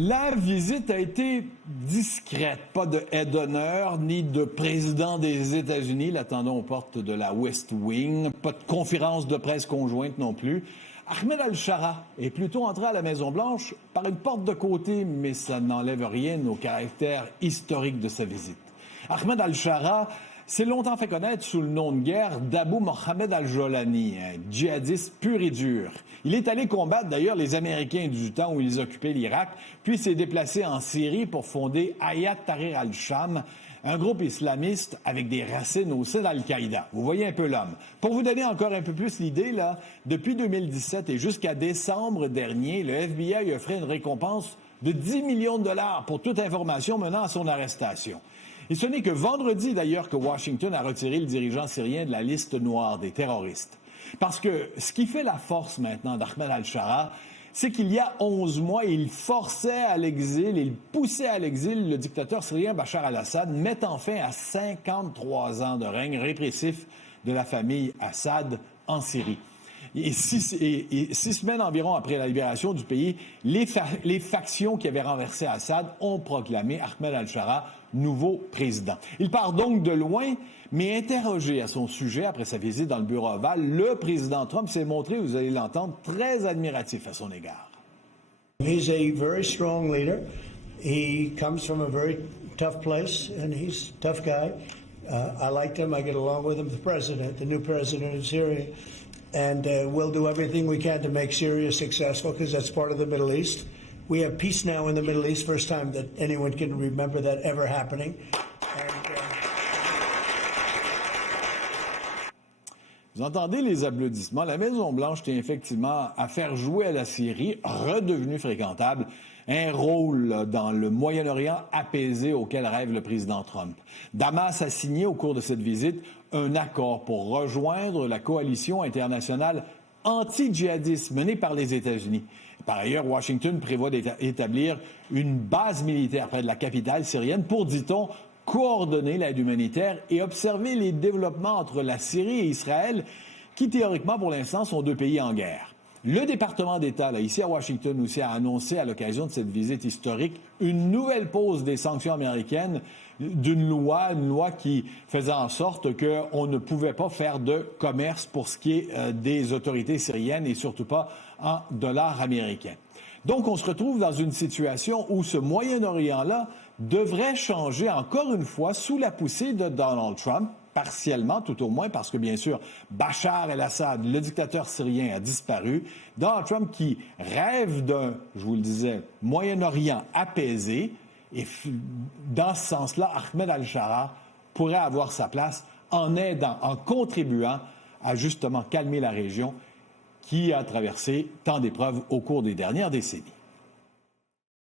La visite a été discrète. Pas de aide d'honneur ni de président des États-Unis. L'attendons aux portes de la West Wing. Pas de conférence de presse conjointe non plus. Ahmed al-Shara est plutôt entré à la Maison-Blanche par une porte de côté, mais ça n'enlève rien au caractère historique de sa visite. Ahmed al-Shara s'est longtemps fait connaître sous le nom de guerre d'Abu Mohamed al-Jolani, un djihadiste pur et dur. Il est allé combattre d'ailleurs les Américains du temps où ils occupaient l'Irak, puis s'est déplacé en Syrie pour fonder Hayat Tahrir al-Sham, un groupe islamiste avec des racines au sein d'Al-Qaïda. Vous voyez un peu l'homme. Pour vous donner encore un peu plus l'idée, là, depuis 2017 et jusqu'à décembre dernier, le FBI offrait une récompense de 10 millions de dollars pour toute information menant à son arrestation. Et ce n'est que vendredi, d'ailleurs, que Washington a retiré le dirigeant syrien de la liste noire des terroristes. Parce que ce qui fait la force maintenant d'Ahmed al-Shara, c'est qu'il y a 11 mois, il forçait à l'exil, il poussait à l'exil le dictateur syrien Bachar al-Assad, mettant fin à 53 ans de règne répressif de la famille Assad en Syrie. Et six semaines environ après la libération du pays, les factions qui avaient renversé Assad ont proclamé Ahmed al-Shara nouveau président. Il part donc de loin, mais interrogé à son sujet après sa visite dans le bureau ovale, le président Trump s'est montré, vous allez l'entendre, très admiratif à son égard. He's a very strong leader. He comes from a very tough place, and he's a tough guy. I liked him. I get along with him. The new president of Syria. And we'll do everything we can to make Syria successful because that's part of the Middle East. We have peace now in the Middle East, first time that anyone can remember that ever happening. Vous entendez les applaudissements. La Maison-Blanche tient effectivement à faire jouer à la Syrie, redevenue fréquentable, un rôle dans le Moyen-Orient apaisé auquel rêve le président Trump. Damas a signé au cours de cette visite un accord pour rejoindre la coalition internationale anti-djihadiste menée par les États-Unis. Par ailleurs, Washington prévoit d'établir une base militaire près de la capitale syrienne pour, dit-on, coordonner l'aide humanitaire et observer les développements entre la Syrie et Israël, qui théoriquement, pour l'instant, sont deux pays en guerre. Le département d'État, là, ici à Washington aussi, a annoncé à l'occasion de cette visite historique une nouvelle pause des sanctions américaines d'une loi, une loi qui faisait en sorte qu'on ne pouvait pas faire de commerce pour ce qui est des autorités syriennes et surtout pas en dollars américains. Donc, on se retrouve dans une situation où ce Moyen-Orient-là devrait changer encore une fois sous la poussée de Donald Trump, partiellement tout au moins, parce que bien sûr, Bachar el-Assad, le dictateur syrien, a disparu. Donald Trump qui rêve d'un, je vous le disais, Moyen-Orient apaisé, et dans ce sens-là, Ahmed al-Shara pourrait avoir sa place en aidant, en contribuant à justement calmer la région qui a traversé tant d'épreuves au cours des dernières décennies.